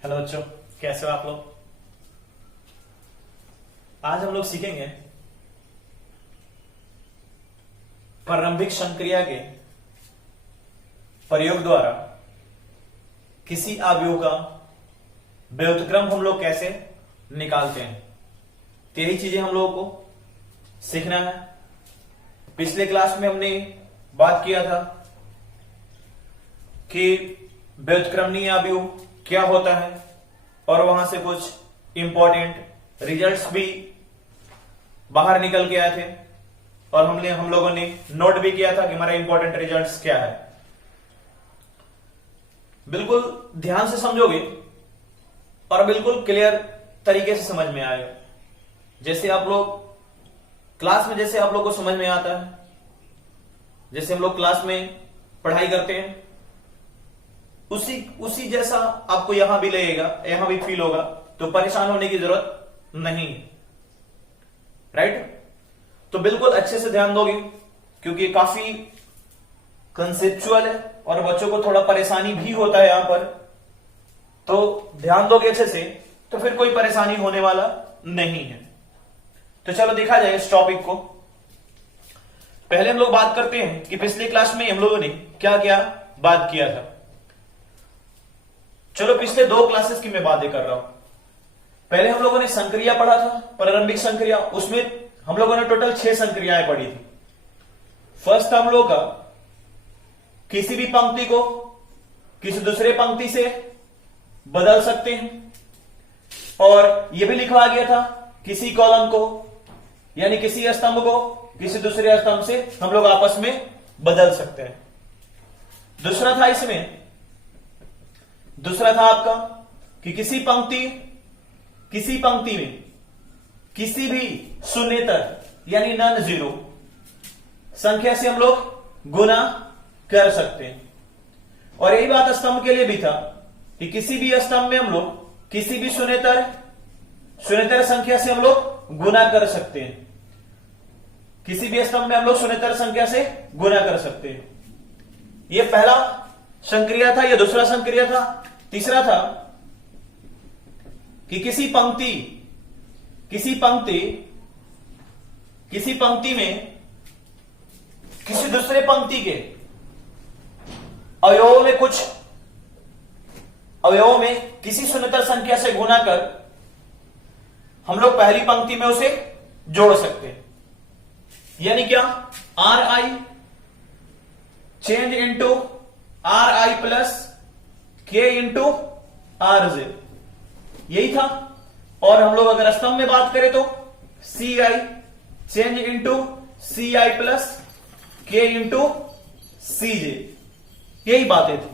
Hello बच्चों, कैसे हो आप लोग। आज हम लोग सीखेंगे प्रारंभिक संक्रिया के प्रयोग द्वारा किसी अवयव का व्युत्क्रम हम लोग कैसे निकालते हैं। तो यही चीजें हम लोगों को सीखना है। पिछले क्लास में हमने बात किया था कि व्युत्क्रमणीय अवयव क्या होता है और वहां से कुछ इंपॉर्टेंट रिजल्ट्स भी बाहर निकल के आए थे और हम लोगों ने नोट भी किया था कि हमारा इंपॉर्टेंट रिजल्ट्स क्या है। बिल्कुल ध्यान से समझोगे और बिल्कुल क्लियर तरीके से समझ में आएगा। जैसे आप लोग क्लास में जैसे आप लोग को समझ में आता है, जैसे हम लोग क्लास में पढ़ाई करते हैं, उसी जैसा आपको यहां भी लगेगा, यहां भी फील होगा। तो परेशान होने की जरूरत नहीं, राइट। तो बिल्कुल अच्छे से ध्यान दोगे क्योंकि काफी कंसेप्चुअल है और बच्चों को थोड़ा परेशानी भी होता है यहां पर। तो ध्यान दोगे अच्छे से तो फिर कोई परेशानी होने वाला नहीं है। तो चलो देखा जाए इस टॉपिक को। पहले हम लोग बात करते हैं कि पिछली क्लास में हम लोगों ने क्या क्या बात किया था। चलो पिछले 2 क्लासेस की मैं बातें कर रहा हूं। पहले हम लोगों ने संक्रिया पढ़ा था, प्रारंभिक संक्रिया। उसमें हम लोगों ने टोटल 6 संक्रियाएं पढ़ी थी। फर्स्ट हम लोग का किसी भी पंक्ति को किसी दूसरे पंक्ति से बदल सकते हैं, और यह भी लिखवा गया था किसी कॉलम को यानी किसी स्तंभ को किसी दूसरे स्तंभ से हम लोग आपस में बदल सकते हैं। दूसरा था आपका कि किसी पंक्ति में किसी भी शून्येतर यानी नॉन जीरो संख्या से हम लोग गुना कर सकते हैं। और यही बात स्तंभ के लिए भी था कि किसी भी स्तंभ में हम लोग किसी भी शून्येतर संख्या से हम लोग गुना कर सकते हैं। किसी भी स्तंभ में हम लोग शून्येतर संख्या से गुना कर सकते हैं। यह पहला संक्रिया था, यह दूसरा संक्रिया था। तीसरा था कि किसी पंक्ति में किसी दूसरे पंक्ति के अवयवों में किसी शून्येतर संख्या से गुना कर हम लोग पहली पंक्ति में उसे जोड़ सकते हैं। यानी क्या, are I change into are I plus K into R J, यही था। और हम लोग अगर स्तंभ में बात करें तो C I change into C I plus K into C J, यही बातें थी।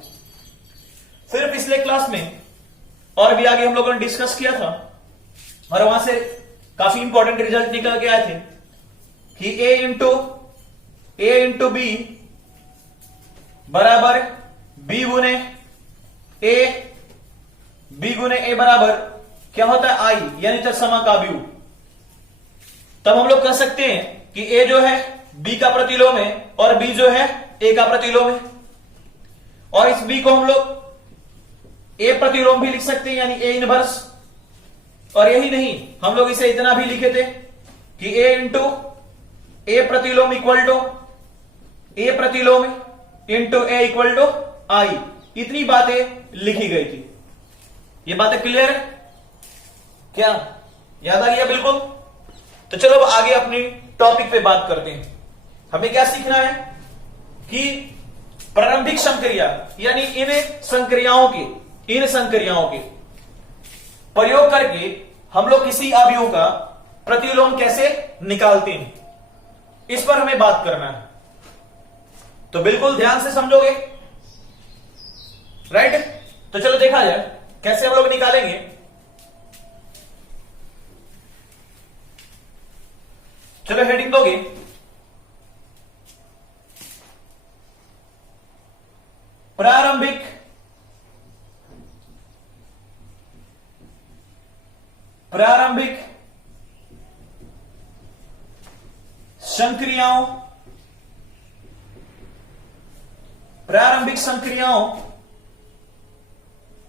फिर पिछले क्लास में और भी आगे हम लोगों ने डिस्कस किया था और वहां से काफी इंपॉर्टेंट रिजल्ट निकल के आए थे कि ए इंटू बी बराबर बी गुने ए बराबर क्या होता है, आई यानी तत्सम का व्यू। तब हम लोग कह सकते हैं कि ए जो है बी का प्रतिलोम है और बी जो है ए का प्रतिलोम है। और इस बी को हम लोग ए प्रतिलोम भी लिख सकते हैं यानी ए इनवर्स। और यही नहीं, हम लोग इसे इतना भी लिखे थे कि ए इंटू ए प्रतिलोम इक्वल टू ए प्रतिलोम इंटू ए इक्वल टू आई। इतनी बातें लिखी गई थी। ये बातें क्लियर है क्या, याद आ गया बिल्कुल। तो चलो अब आगे अपनी टॉपिक पे बात करते हैं। हमें क्या सीखना है कि प्रारंभिक संक्रिया यानी इन संक्रियाओं के प्रयोग करके हम लोग किसी अवयव का प्रतिलोम कैसे निकालते हैं, इस पर हमें बात करना है। तो बिल्कुल ध्यान से समझोगे, राइट। तो चलो देखा जाए कैसे हम लोग निकालेंगे। चलो हेडिंग दोगे, प्रारंभिक संक्रियाओं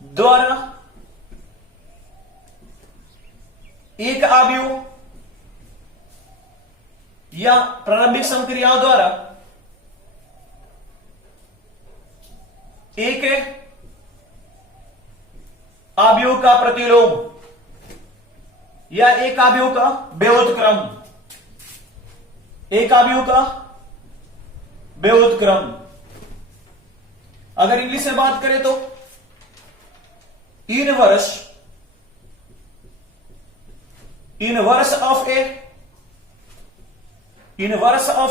द्वारा एक आव्यूह या प्रारंभिक संक्रियाओं द्वारा एक आव्यूह का प्रतिलोम या एक आव्यूह का व्युत्क्रम, एक आव्यूह का व्युत्क्रम। अगर इंग्लिश में बात करें तो inverse of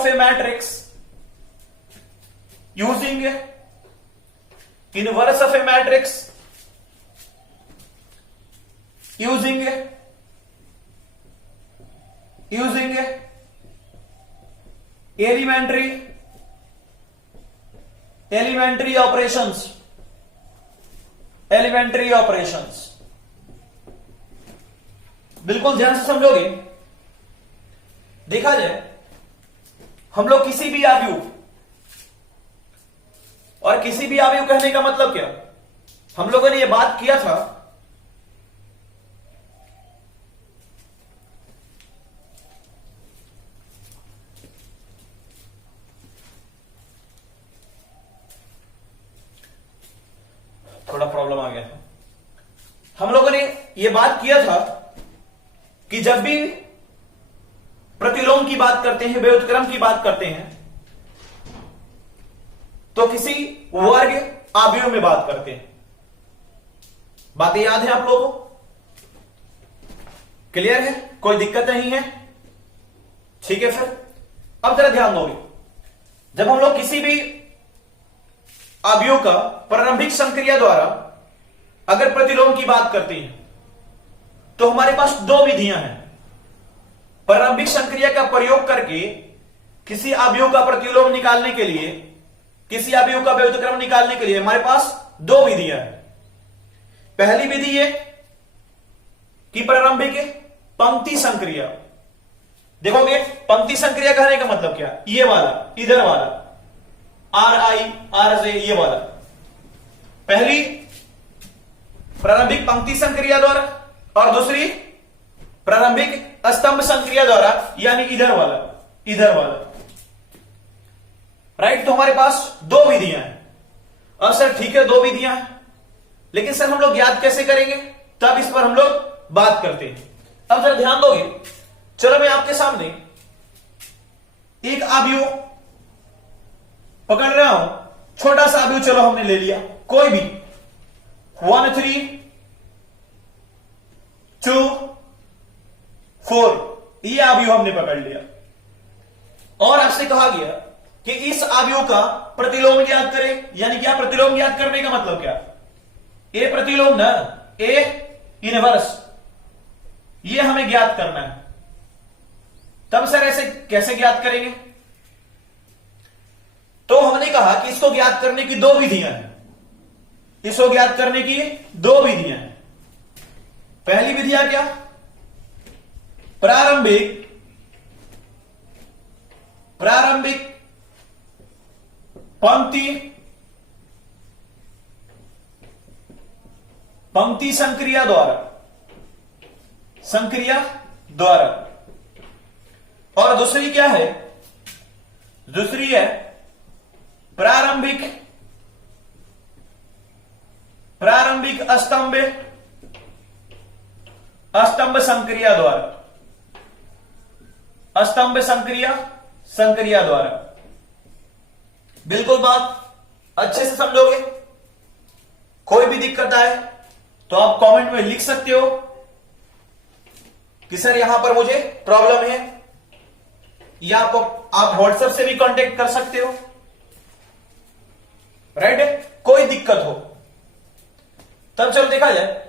A matrix using inverse of a matrix using elementary operations, बिल्कुल ध्यान से समझोगे। देखा जाए हम लोग किसी भी आव्यूह, और किसी भी आव्यूह कहने का मतलब क्या, हम लोगों ने यह बात किया था थोड़ा प्रॉब्लम आ गया। हम लोगों ने यह बात किया था कि जब भी प्रतिलोम की बात करते हैं, व्युत्क्रम की बात करते हैं, तो किसी वर्ग आव्यूह में बात करते हैं। बातें याद है आप लोगों को? क्लियर है? कोई दिक्कत नहीं है? ठीक है। फिर अब जरा ध्यान दोगे, जब हम लोग किसी भी आव्यूह का प्रारंभिक संक्रिया द्वारा अगर प्रतिलोम की बात करते हैं तो हमारे पास दो विधियां हैं। प्रारंभिक संक्रिया का प्रयोग करके किसी आव्यूह का प्रतिलोम निकालने के लिए, किसी आव्यूह का व्युत्क्रम निकालने के लिए हमारे पास दो विधियां हैं। पहली विधि है कि प्रारंभिक पंक्ति संक्रिया। देखोगे पंक्ति संक्रिया कहने का मतलब क्या, ये वाला, इधर वाला RI RJ, ये वाला पहली प्रारंभिक पंक्ति संक्रिया द्वारा, और दूसरी प्रारंभिक स्तंभ संक्रिया द्वारा, यानी इधर वाला। राइट? तो हमारे पास दो विधियां हैं। अब सर ठीक है, दो विधियां हैं, लेकिन सर हम लोग याद कैसे करेंगे, तब इस पर हम लोग बात करते हैं। अब जरा ध्यान दोगे, चलो मैं आपके सामने एक आव्यूह पकड़ रहा हूं, छोटा सा आव्यूह चलो हमने ले लिया, कोई भी 1 3 2 4, ये आव्यूह हमने पकड़ लिया, और आपसे कहा गया कि इस आव्यूह का प्रतिलोम ज्ञात करें। यानी क्या प्रतिलोम ज्ञात करने का मतलब क्या, ए प्रतिलोम ना, ए इनवर्स, ये हमें ज्ञात करना है। तब सर ऐसे कैसे ज्ञात करेंगे, तो हमने कहा कि इसको ज्ञात करने की दो विधियां हैं। इसको ज्ञात करने की दो विधियां हैं। पहली विधियां क्या, प्रारंभिक पंक्ति संक्रिया द्वारा, और दूसरी क्या है, दूसरी है प्रारंभिक स्तंभ संक्रिया द्वारा। बिल्कुल बात अच्छे से समझोगे। कोई भी दिक्कत आए तो आप कमेंट में लिख सकते हो कि सर यहां पर मुझे प्रॉब्लम है, या आप व्हाट्सएप से भी कांटेक्ट कर सकते हो। राइट? कोई दिक्कत हो तब चलो देखा जाए।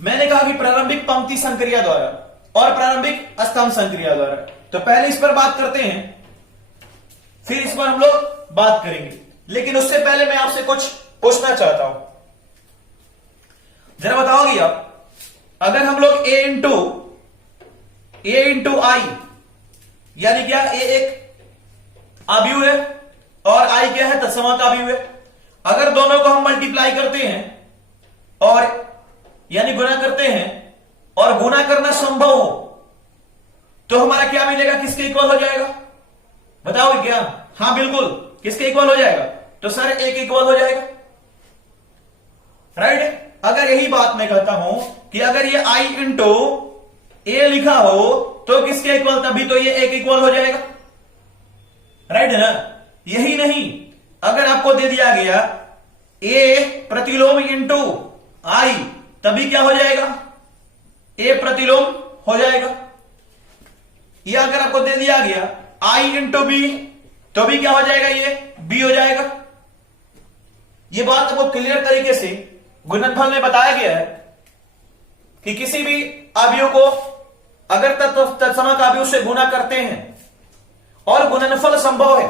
मैंने कहा कि प्रारंभिक पंक्ति संक्रिया द्वारा और प्रारंभिक स्तंभ संक्रिया द्वारा, तो पहले इस पर बात करते हैं, फिर इस पर हम लोग बात करेंगे। लेकिन उससे पहले मैं आपसे कुछ पूछना चाहता हूं, जरा बताओगे आप, अगर हम लोग a इंटू आई, यानी क्या, a एक आव्यूह है और i क्या है, तत्समक आव्यूह है, अगर दोनों को हम मल्टीप्लाई करते हैं और यानी गुणा करते हैं और गुना करना संभव हो तो हमारा क्या मिलेगा, किसके इक्वल हो जाएगा, बताओ क्या? हाँ बिल्कुल, किसके इक्वल हो जाएगा? तो सर ए के इक्वल हो जाएगा, राइट। अगर यही बात मैं कहता हूं कि अगर ये आई इंटू ए लिखा हो तो किसके इक्वल, तभी तो ये ए के इक्वल हो जाएगा, राइट है ना। यही नहीं, अगर आपको दे दिया गया ए प्रतिलोम इंटू आई, तभी क्या हो जाएगा, ए प्रतिलोम हो जाएगा। या अगर आपको दे दिया गया आई इंटू बी, तो भी क्या हो जाएगा, ये बी हो जाएगा। ये बात आपको क्लियर तरीके से गुणनफल में बताया गया है कि किसी भी अवयव को अगर तत्समक अवयव से गुना करते हैं और गुणनफल संभव है,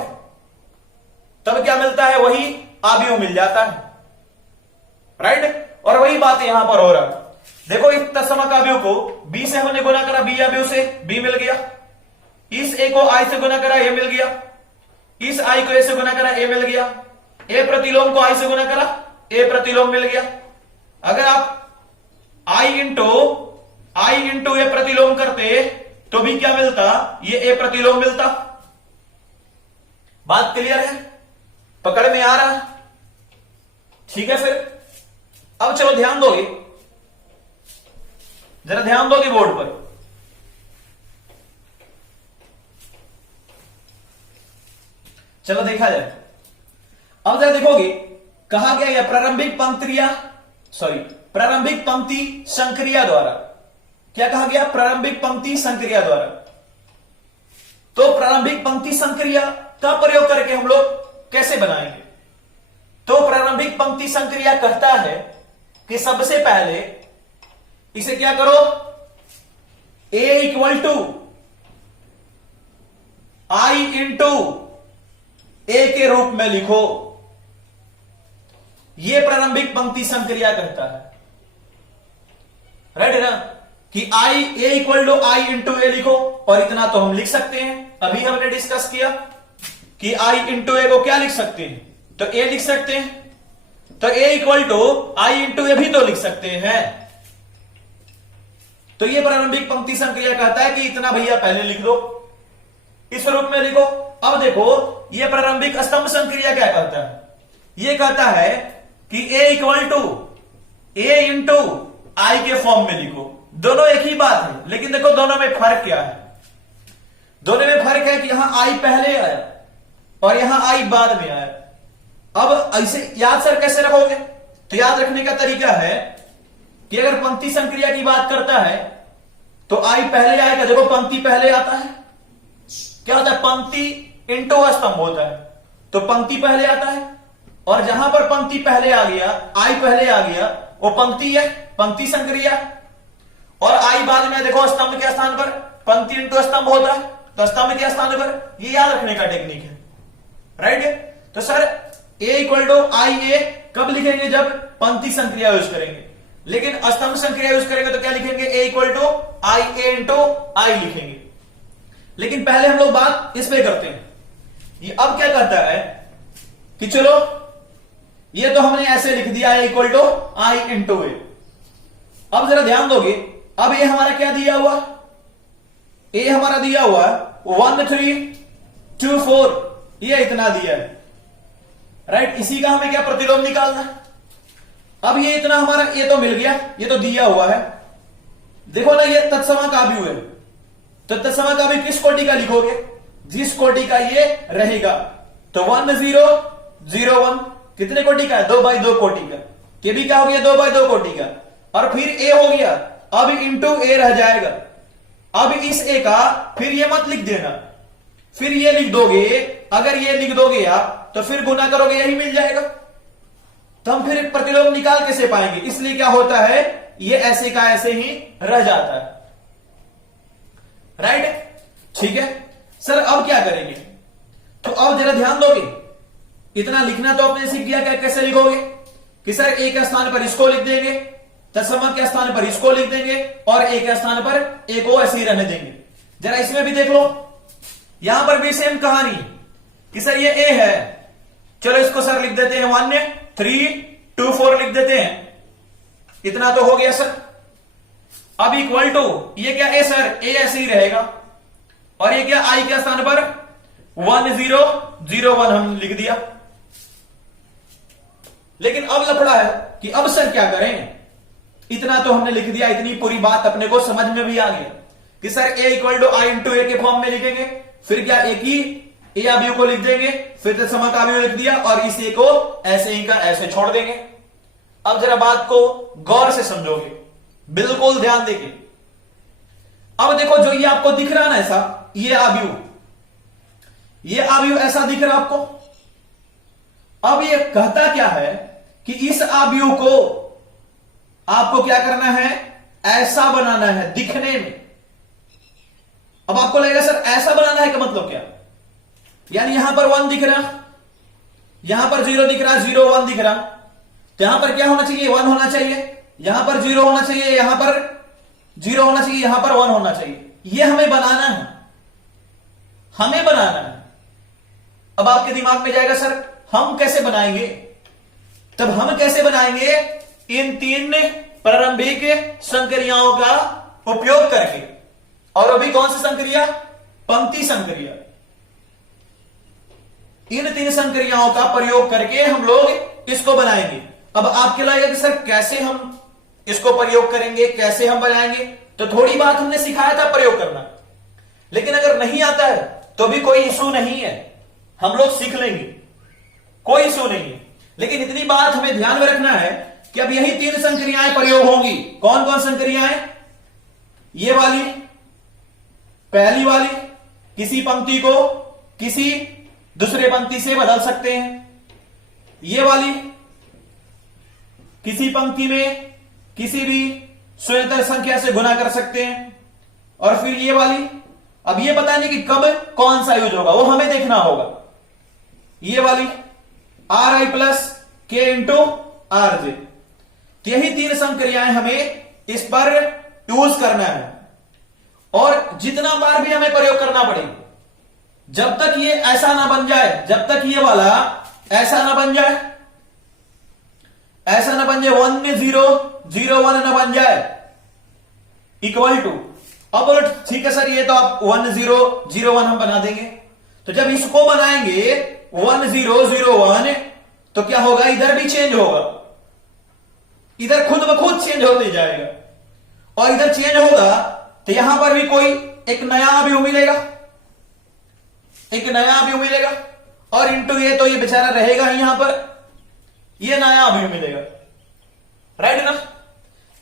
तब क्या मिलता है, वही अवयव मिल जाता है, राइट। और वही बात यहां पर हो रहा है। देखो इस तत्समक अवयव को बी से हमने गुना करा, बी अवयव से बी मिल गया। इस ए को आई से गुना करा, ए मिल गया। इस आई को ए से गुना करा, ए मिल गया। ए प्रतिलोम को आई से गुना करा, ए प्रतिलोम मिल गया। अगर आप आई इंटू ए प्रतिलोम करते तो भी क्या मिलता, ये ए प्रतिलोम मिलता। बात क्लियर है, पकड़ में आ रहा है, ठीक है। फिर अब चलो ध्यान दोगे, जरा ध्यान दोगे बोर्ड पर। चलो देखा जाए। अब जरा देखोगे, कहा गया है प्रारंभिक पंक्ति संक्रिया द्वारा। क्या कहा गया, प्रारंभिक पंक्ति संक्रिया द्वारा। तो प्रारंभिक पंक्ति संक्रिया का प्रयोग करके हम लोग कैसे बनाएंगे? तो प्रारंभिक पंक्ति संक्रिया कहता है कि सबसे पहले इसे क्या करो, a equal to I into A के रूप में लिखो। यह प्रारंभिक पंक्ति संक्रिया कहता है, राइट है ना, कि आई ए इक्वल टू आई इंटू ए लिखो। और इतना तो हम लिख सकते हैं, अभी हमने डिस्कस किया कि आई इंटू ए को क्या लिख सकते हैं, तो ए लिख सकते हैं। तो ए इक्वल टू आई इंटू ए भी तो लिख सकते हैं। तो ये प्रारंभिक पंक्ति संक्रिया कहता है कि इतना भैया पहले लिख दो, इस रूप में लिखो। अब देखो ये प्रारंभिक स्तंभ संक्रिया क्या कहता है, ये कहता है कि ए इक्वल टू ए इंटू आई के फॉर्म में लिखो। दोनों एक ही बात है, लेकिन देखो दोनों में फर्क क्या है। दोनों में फर्क है कि यहां आई पहले आया और यहां आई बाद में आया। अब ऐसे याद सर कैसे रखोगे, तो याद रखने का तरीका है कि अगर पंक्ति संक्रिया की बात करता है तो आई पहले आएगा। देखो पंक्ति पहले आता है, क्या होता है, पंक्ति इंटू स्तंभ होता है, तो पंक्ति पहले आता है। और जहां पर पंक्ति पहले आ गया, आई पहले आ गया, वो पंक्ति है, पंक्ति संक्रिया। और आई बाद में, देखो स्तंभ के स्थान पर पंक्ति इंटू स्तंभ होता है, तो स्तंभ के स्थान पर, ये याद रखने का टेक्निक है, राइट। तो sir A equal to I ए कब लिखेंगे, जब पंक्ति संक्रिया यूज करेंगे। लेकिन स्तंभ संक्रिया यूज करेंगे तो क्या लिखेंगे, A equal to I A into I लिखेंगे। लेकिन पहले हम लोग बात इस पे करते हैं। ये अब क्या कहता है कि चलो ये तो हमने ऐसे लिख दिया, ए इक्वल टू आई इंटू ए। अब जरा ध्यान दोगे, अब ये हमारा क्या दिया हुआ, ए हमारा दिया हुआ 1 3 2 4, ये इतना दिया है, राइट। इसी का हमें क्या प्रतिलोम निकालना है। अब ये इतना हमारा ये तो मिल गया, ये तो दिया हुआ है। देखो ना, ये तत्समाकाव्यू है, तो तत्समाकाव्यू किस कोटि का लिखोगे, जिस कोटि का ये रहेगा। तो 1 0 0 1 कितने कोटि का है, 2 बाई 2 कोटि का। के भी क्या हो गया, 2 बाई 2 कोटि का। और फिर ए हो गया, अब इंटू ए रह जाएगा। अब इस ए का फिर ये मत लिख देना, फिर ये लिख दोगे। अगर ये लिख दोगे आप तो फिर गुना करोगे, यही मिल जाएगा। तो हम फिर प्रतिलोम निकाल कैसे पाएंगे, इसलिए क्या होता है, ये ऐसे का ऐसे ही रह जाता है, राइट। ठीक है सर, अब क्या करेंगे, तो अब जरा ध्यान दोगे। इतना लिखना तो आपने सीख गया, क्या कैसे लिखोगे कि सर ए के स्थान पर इसको लिख देंगे, तत्समक के स्थान पर इसको लिख देंगे, और ए के स्थान पर ए को ऐसे ही रहने देंगे। जरा इसमें भी देख लो, यहां पर भी सेम कहानी कि सर ये ए है, चलो इसको सर लिख देते हैं 1 3 2 4 लिख देते हैं। इतना तो हो गया सर। अब इक्वल टू ये क्या ए सर, ए ऐसे ही रहेगा, और ये क्या आई के स्थान पर 1 0 0 1 हम लिख दिया। लेकिन अब लफड़ा है कि अब सर क्या करें, इतना तो हमने लिख दिया, इतनी पूरी बात अपने को समझ में भी आ गया कि sir A equal to I into A के फॉर्म में लिखेंगे, फिर क्या एक ही ए अवयव को लिख देंगे, फिर समकाव्य लिख दिया, और इस ए को ऐसे ही का ऐसे छोड़ देंगे। अब जरा बात को गौर से समझोगे, बिल्कुल ध्यान देंगे। अब देखो जो ये आपको दिख रहा ना ऐसा, ये अवयव ऐसा दिख रहा आपको। अब ये कहता क्या है कि इस अवयव को आपको क्या करना है, ऐसा बनाना है दिखने में। अब आपको लगेगा सर ऐसा बनाना है का मतलब क्या, यानी यहां पर 1 दिख रहा, यहां पर 0 दिख रहा, 0 1 दिख रहा, तो यहां पर क्या होना चाहिए, 1 होना चाहिए, यहां पर 0 होना चाहिए, यहां पर 0 होना चाहिए, यहां पर 1 होना चाहिए। यह हमें बनाना है, हमें बनाना है। अब आपके दिमाग में जाएगा सर हम कैसे बनाएंगे, तब हम कैसे बनाएंगे, इन 3 प्रारंभिक संक्रियाओं का उपयोग करके। और अभी कौन सी संक्रिया, पंक्ति संक्रिया। इन 3 संक्रियाओं का प्रयोग करके हम लोग इसको बनाएंगे। अब आपके लगेगा कि सर कैसे हम इसको प्रयोग करेंगे, कैसे हम बनाएंगे, तो थोड़ी बात हमने सिखाया था प्रयोग करना, लेकिन अगर नहीं आता है तो भी कोई इशू नहीं है, हम लोग सीख लेंगे, कोई इशू नहीं है। लेकिन इतनी बात हमें ध्यान में रखना है कि अब यही 3 संक्रियाएं प्रयोग होंगी। कौन कौन संक्रियाएं, ये वाली, पहली वाली, किसी पंक्ति को किसी दूसरे पंक्ति से बदल सकते हैं, ये वाली किसी पंक्ति में किसी भी स्वतंत्र संख्या से गुना कर सकते हैं, और फिर ये वाली, अब ये पता नहीं कि कब कौन सा यूज होगा, वो हमें देखना होगा। ये वाली are I plus K into R J, तो यही 3 संक्रियाएं हमें इस पर यूज करना है, और जितना बार भी हमें प्रयोग करना पड़ेगा, जब तक ये ऐसा ना बन जाए, जब तक ये वाला ऐसा ना बन जाए, ऐसा ना बन जाए 1 में 0 0 1 ना बन जाए, इक्वल टू। अब बोलो ठीक है सर ये तो आप 1 0 0 1 हम बना देंगे, तो जब इसको बनाएंगे 1 0 0 1, तो क्या होगा, इधर भी चेंज होगा, इधर खुद ब खुद चेंज होते जाएगा, और इधर चेंज होगा तो यहां पर भी कोई एक नया अवयव मिलेगा, एक नया अवयव मिलेगा, और इंटू ये तो ये बेचारा रहेगा ही यहां पर, ये नया अवयव मिलेगा, राइट ना।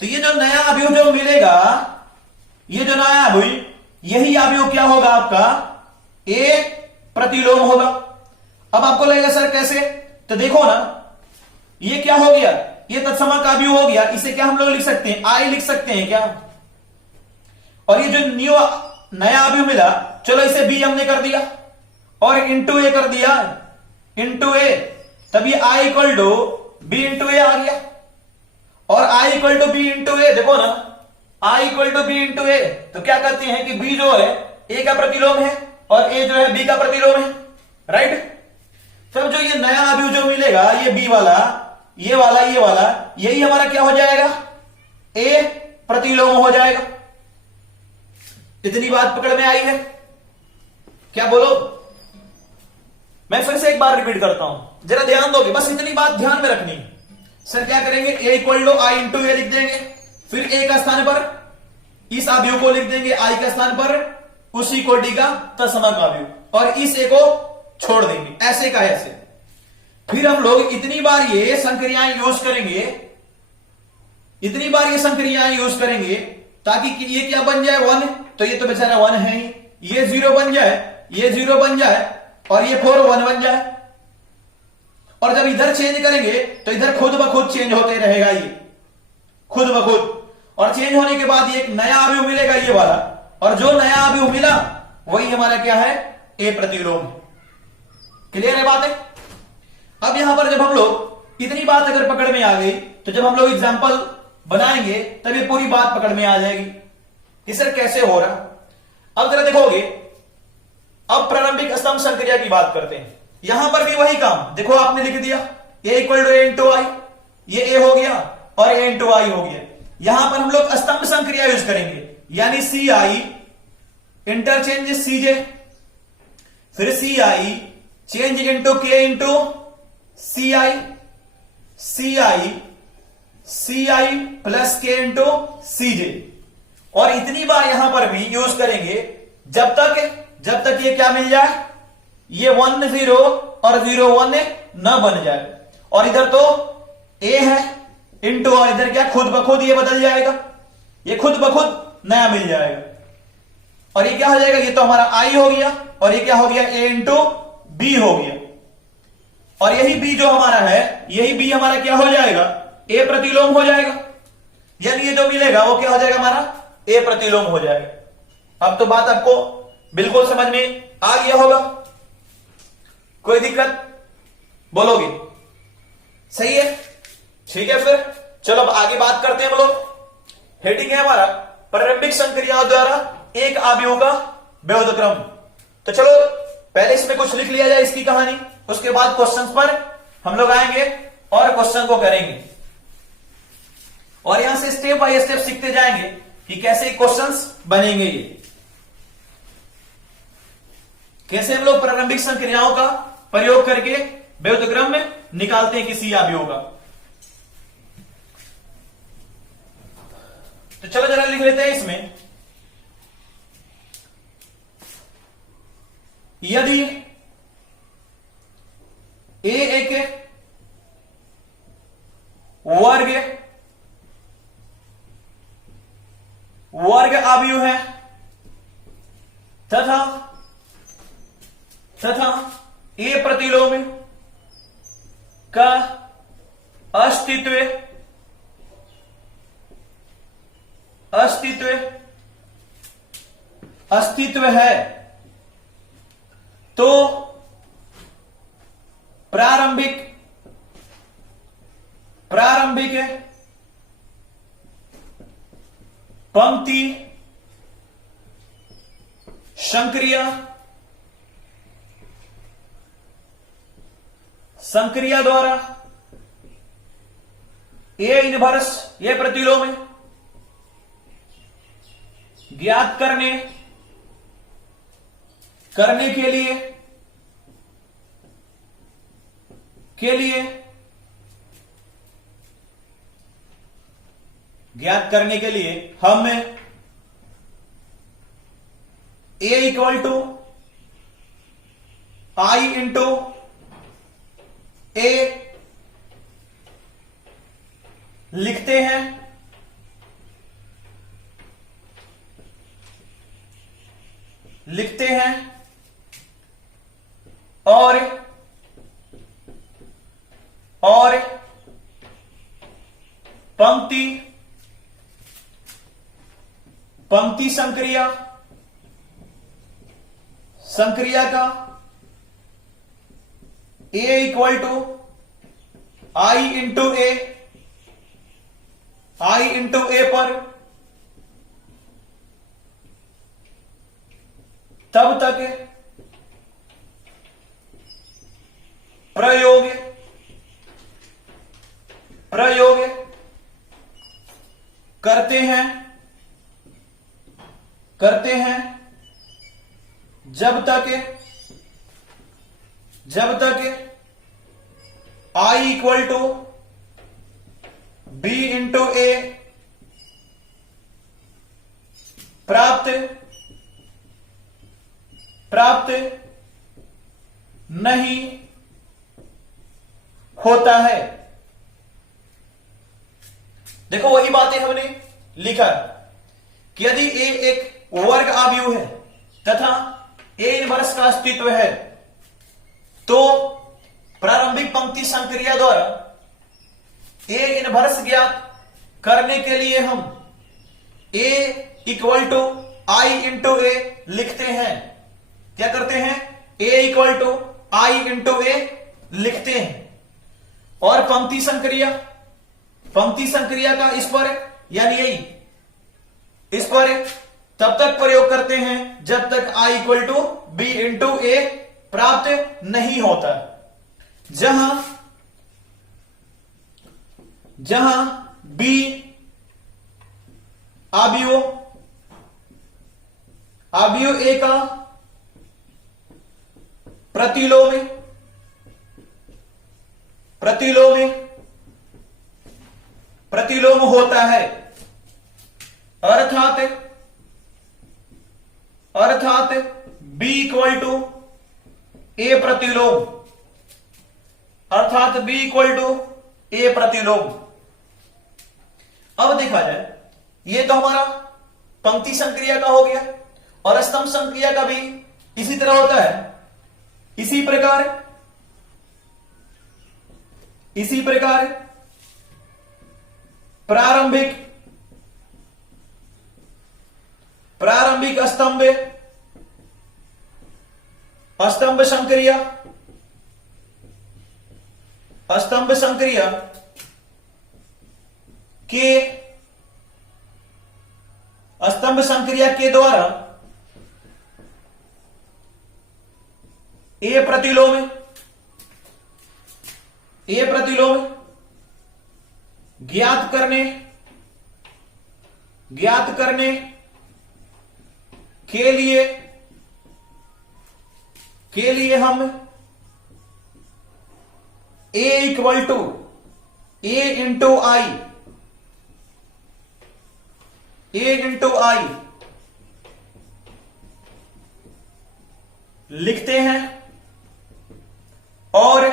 तो ये जो नया अवयव जो मिलेगा, ये जो नया अवयव, यही अवयव क्या होगा आपका, ए प्रतिलोम होगा। अब आपको लगेगा सर कैसे, तो देखो ना, ये क्या हो गया, ये तत्समकाव्य हो गया, इसे क्या हम लोग लिख सकते हैं, आई लिख सकते हैं क्या, और ये जो न्यू नया अवयव मिला, चलो इसे बी हमने कर दिया, और इंटू ए कर दिया, इंटू ए, तब ये आई इक्वल टू बी इंटू ए आ गया, और आई इक्वल टू बी इंटू ए, देखो ना, आई इक्वल टू बी इंटू ए, तो क्या कहते हैं कि बी जो है ए का प्रतिलोम है, और ए जो है बी का प्रतिलोम है, राइट। फिर जो ये नया अवयव जो मिलेगा, ये बी वाला, ये वाला, ये वाला, यही हमारा क्या हो जाएगा, ए प्रतिलोम हो जाएगा। इतनी बात पकड़ में आई है क्या, बोलो। मैं फिर से एक बार रिपीट करता हूं, जरा ध्यान दोगे, बस इतनी बात ध्यान में रखनी। सर क्या करेंगे, ए इक्वल टू आई इंटू ए लिख देंगे, फिर ए का स्थान पर इस अवयव को लिख देंगे, आई का स्थान पर उसी कोटि का तत्समकाव्य, और इस ए को छोड़ देंगे, ऐसे का ऐसे। फिर हम लोग इतनी बार ये संक्रियाएं यूज करेंगे, इतनी बार ये संक्रियाएं यूज करेंगे, ताकि ये क्या बन जाए 1, तो ये तो बेचारा 1 है ही, ये 0 बन जाए, ये 0 बन जाए, और ये 4 1 बन जाए, और जब इधर चेंज करेंगे तो इधर खुद ब खुद चेंज होते रहेगा, ये खुद ब खुद, और चेंज होने के बाद ये एक नया अवयव मिलेगा, ये वाला, और जो नया अवयव मिला वही हमारा क्या है, ए प्रतिलोम। क्लियर है बात है। अब यहां पर जब हम लोग इतनी बात अगर पकड़ में आ गई, तो जब हम लोग एग्जाम्पल बनाएंगे तब ये पूरी बात पकड़ में आ जाएगी कि सर कैसे हो रहा। अब जरा देखोगे, अब प्रारंभिक स्तंभ संक्रिया की बात करते हैं। यहां पर भी वही काम, देखो आपने लिख दिया ए इक्वल टू ए इंटू आई, ये ए हो गया और ए इंटू आई हो गया। यहां पर हम लोग स्तंभ संक्रिया यूज करेंगे, यानी सी आई इंटरचेंज सी जे, फिर सी आई चेंज इंटू के into C I, C I plus K into C जे। और इतनी बार यहां पर भी यूज करेंगे जब तक ये क्या मिल जाए, ये 1 0 और 0 1 न बन जाए। और इधर तो ए है इंटू, और इधर क्या खुद ब खुद ये बदल जाएगा, ये खुद ब खुद नया मिल जाएगा। और ये क्या हो जाएगा, ये तो हमारा आई हो गया, और ये क्या हो गया, ए इंटू बी हो गया। और यही बी जो हमारा है, यही बी हमारा क्या हो जाएगा, ए प्रतिलोम हो जाएगा। यानी ये जो मिलेगा वो क्या हो जाएगा, हमारा ए प्रतिलोम हो जाएगा। अब तो बात आपको बिल्कुल समझ में आ गया होगा, कोई दिक्कत बोलोगे, सही है, ठीक है। फिर चलो अब आगे बात करते हैं हम लोग। हेडिंग है हमारा प्रारंभिक संक्रियाओं द्वारा एक आव्यूह का व्युत्क्रम क्रम। तो चलो पहले इसमें कुछ लिख लिया जाए इसकी कहानी, उसके बाद क्वेश्चंस पर हम लोग आएंगे और क्वेश्चन को करेंगे, और यहां से स्टेप बाय स्टेप सीखते जाएंगे कि कैसे क्वेश्चंस बनेंगे, ये कैसे हम लोग प्रारंभिक संक्रियाओं का प्रयोग करके व्युत्क्रम में निकालते हैं किसी आव्यूह का। तो चलो जरा लिख लेते हैं इसमें, यदि ए एक वर्ग आव्यूह है तथा ए प्रतिलोम का अस्तित्व है, तो प्रारंभिक पंक्ति संक्रिया द्वारा ए इनवर्स, ये प्रतिलोम ज्ञात करने के लिए हम ए इक्वल टू आई इंटू ए लिखते हैं और पंक्ति संक्रिया का ए इक्वल टू आई इंटू ए पर तब तक प्रयोग करते हैं जब तक I equal to be into ए प्राप्त नहीं होता है। देखो वही बातें हमने लिखा कि यदि ए एक वर्ग आव्यूह है तथा ए इनवर्स का अस्तित्व है, तो प्रारंभिक पंक्ति संक्रिया द्वारा ए इनवर्स ज्ञात करने के लिए हम ए इक्वल टू आई इंटू ए लिखते हैं। क्या करते हैं, ए इक्वल टू आई इंटू ए लिखते हैं, और पंक्ति संक्रिया का इस पर, यानी यही इस पर तब तक प्रयोग करते हैं जब तक I equal to be into ए प्राप्त नहीं होता। जहां बी आबियो ए का प्रतिलोम होता है, अर्थात B इक्वल टू ए प्रतिलोम, अब देखा जाए, ये तो हमारा पंक्ति संक्रिया का हो गया और स्तंभ संक्रिया का भी इसी तरह होता है। इसी प्रकार प्रारंभिक स्तंभ संक्रिया के द्वारा ए प्रतिलोम ज्ञात करने के लिए हम ए इक्वल टू ए इंटू आई लिखते हैं और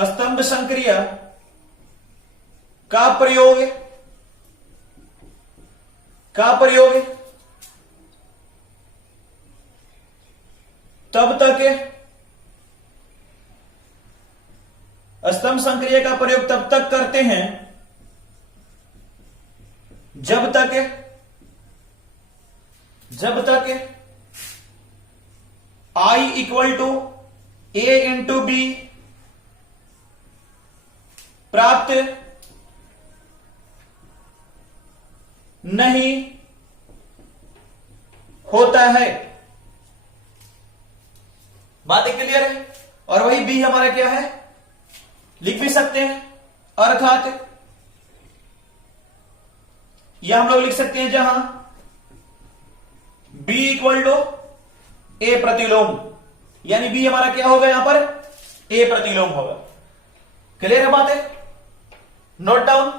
स्तंभ संक्रिया का प्रयोग तब तक स्तंभ संक्रिया का प्रयोग तब तक करते हैं जब तक I equal to A into B प्राप्त नहीं होता है। बात क्लियर है? और वही बी हमारा क्या है, लिख भी सकते हैं, अर्थात यह हम लोग लिख सकते हैं जहां B इक्वल टू ए प्रतिलोम, यानी B हमारा क्या होगा, यहां पर ए प्रतिलोम होगा। क्लियर है बात है? Note down.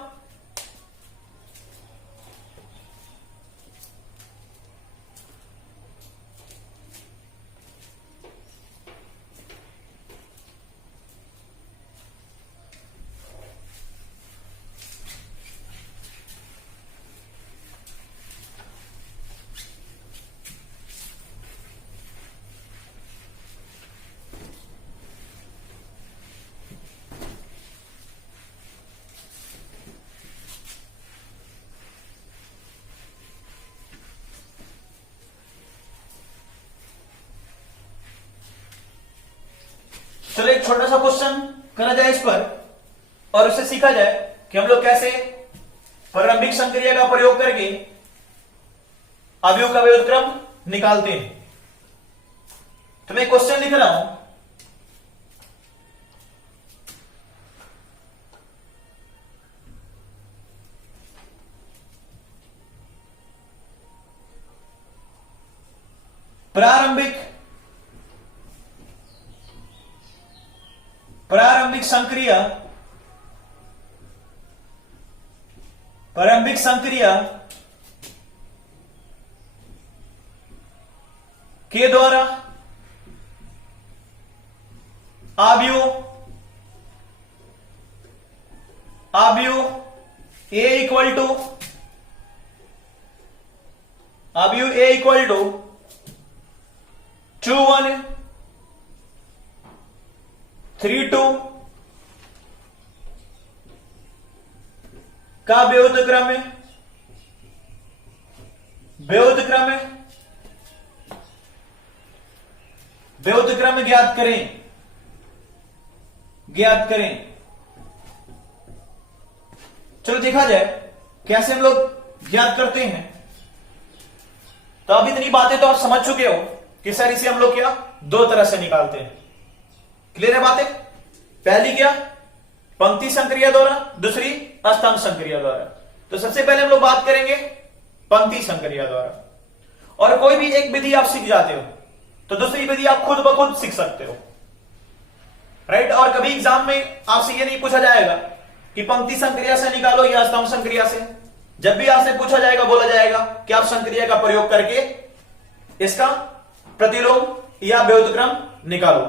चलो एक छोटा सा क्वेश्चन करा जाए इस पर और उससे सीखा जाए कि हम लोग कैसे प्रारंभिक संक्रिया का प्रयोग करके अवयव का व्युत्क्रम निकालते हैं। तो मैं क्वेश्चन लिख रहा हूं, प्रारंभिक संक्रिया के द्वारा आव्यूह ए इक्वल टू 2 1 3 2 का व्युत्क्रम ज्ञात करें। चलो देखा जाए कैसे हम लोग ज्ञात करते हैं। तो अब इतनी बातें तो आप समझ चुके हो कि सर इसे हम लोग क्या दो तरह से निकालते हैं। क्लियर है बातें? पहली क्या, पंक्ति संक्रिया द्वारा, दूसरी स्तंभ संक्रिया द्वारा। तो सबसे पहले हम लोग बात करेंगे पंक्ति संक्रिया द्वारा। और कोई भी एक विधि आप सीख जाते हो तो दूसरी विधि आप खुद ब खुद सीख सकते हो, राइट। और कभी एग्जाम में आपसे ये नहीं पूछा जाएगा कि पंक्ति संक्रिया से निकालो या स्तंभ संक्रिया से। जब भी आपसे पूछा जाएगा, बोला जाएगा कि आप संक्रिया का प्रयोग करके इसका प्रतिलोम या व्युत्क्रम निकालो,